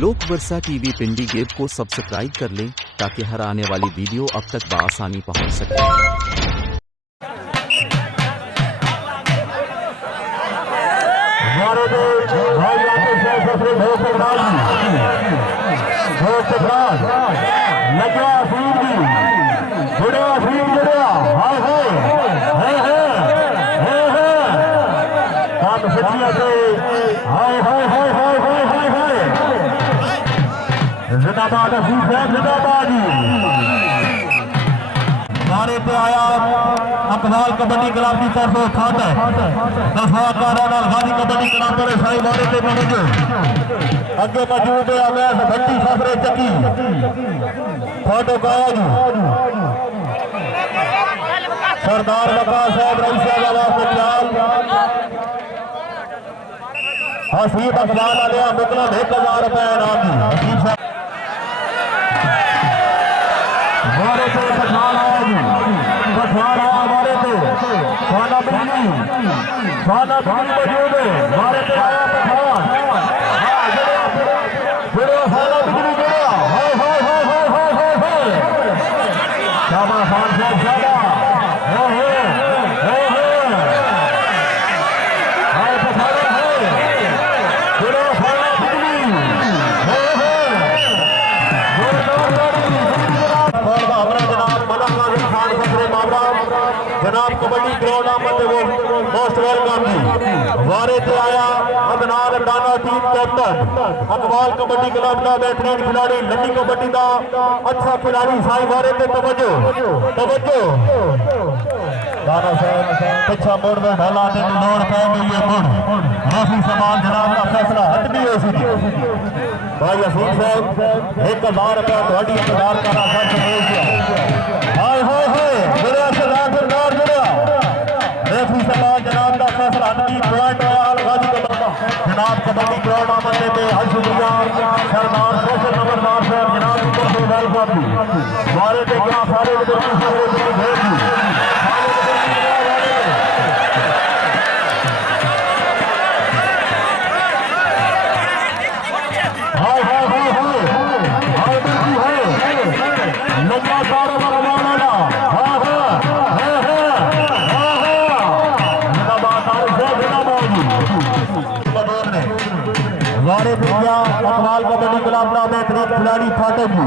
लोक वर्षा टीवी पिंडी गेब को सब्सक्राइब कर लें ताकि हर आने वाली वीडियो अब तक बआसानी पहुंच सके। जिंदाबाद जिंदाबाद नारे पे आया अकबाल कबड्डी क्लब की तरफ खाता गाजी कबड्डी क्लब पर साई बारे पे पहुंचे अगे मौजूद है अवैस भट्टी सफरे चक्की फोटो गाया जी सरदार बाबा साहब रईसा हसीब अकबाल आलिया मतलब 1000 रुपए इनाम दी हसीब साहब मारे पे पठान आया जी पठान आया मारे पे खाना बिजली मौजूद है मारे पे आया पठान जुड़ो खाना बिजली जुड़ा हाय हाय हाय हाय हाय हाय हाय शाबाश खान साहब शाबाश जनाब कबड्डी ग्राउंड मोस्ट वेलकम जी वारे पे आया Adnan Dana team captain Iqbal kabaddi club का बेहतरीन खिलाड़ी लंबी कबड्डी का अच्छा खिलाड़ी साई वारे पे तवज्जो दाना साहब पिछा मोड़ में ढाला दौड़ पै गई है मुड़ रफी समान जनाब का फैसला हटनी हो सी भाई हसीब साहब 1000 रुपया थोड़ी इंतजार का राशन से भेज दिया हाय हाय हाय मेरे सरदार जुड़ा रेफरी समाज जनाब का फैसला हटनी पॉइंट गाजी जनाब कबड्डी ग्राउंड आमने पे हज शुक्रिया सरदार सोशल नंबरदार साहब जनाब की तरफ से वेलकम दी हमारे पे क्या सारे भेज दी वारे भैया अकबाल कबड्डी क्लब का बेहतरीन खिलाड़ी फाटक जी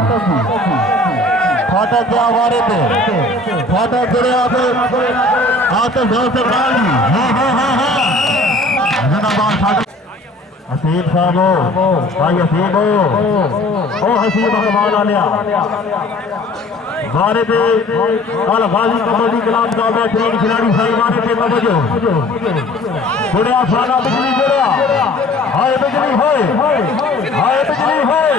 फाटक गया वारे पे फाटक जुड़े आतिफ सरकार जी जिंदाबाद फाटक हसीब साहब भाई हसीब ओ हसीब अकबाल आलिया वारे पे अल गाजी कबड्डी क्लब का बेहतरीन खिलाड़ी साई वारे पे तवज्जो जुड़िया फाना बिजली जुड़िया हाय बिजली हाय बिजली हाय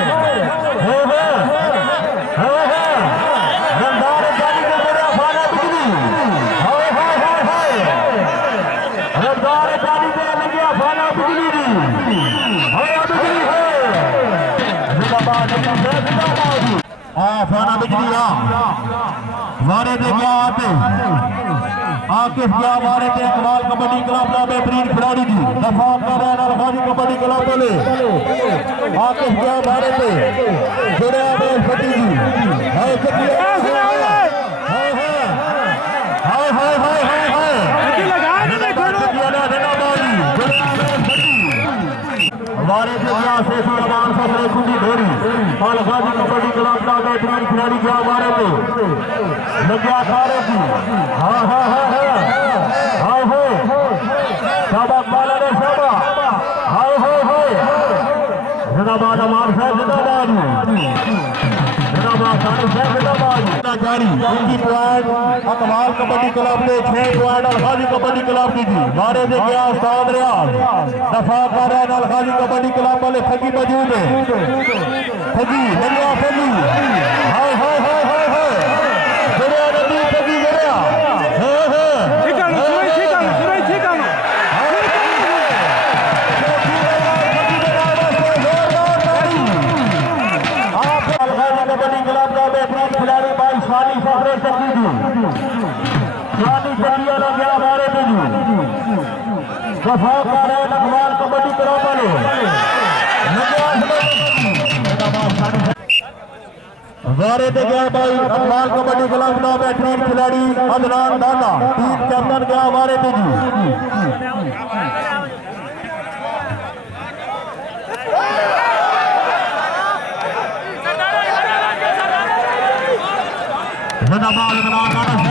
रंदार गाड़ी के जुड़िया फाना बिजली हाय रंदार गाड़ी पे लगिया फाना बिजली दी हाय बिजली हाय जिंदाबाद फाना बिजली वारे पे क्या आतिफ क्या वारे पे अकबाल कबड्डी क्लब का बेहतरीन खिलाड़ी जी दफा कर रहे हैं गाजी कबड्डी क्लब वाले आतिफ क्या वारे पे जुड़े फटी जी हाय हमारे पे क्या शेखी अमान सफरे खुदी ढोरी और गाजी कबड्डी क्लब का बेहतरीन खिलाड़ी क्या हमारे पे लग्या खारे की हाँ शाबाश माला रे शाबाश हाय जिंदाबाद अमान साहब जिंदाबाद सानी साहब जिंदाबाद जारी उनकी पॉइंट अकबाल कबड्डी क्लब ने 6 पॉइंट अलगाजी कबड्डी क्लब की थी मारे से गया उस्ताद रियाज दफा कर रहे हैं अलगाजी कबड्डी क्लब वाले फगी मौजूद है फगी नलिया फगी हाय जुड़िया नदी फगी जुड़िया खिलाड़ी भाई शानी सफरे चक्की जी शानी चक्की वाला गया हमारे पे जी दफा कर रहे हैं अकबाल कबड्डी क्लब वाले वारे ते गया भाई अकमाल कबड्डी क्लब का बेहतरीन खिलाड़ी अदनान दाना टीम कैप्टन गया वारे ते जी जिंदाबाद अदनान दाना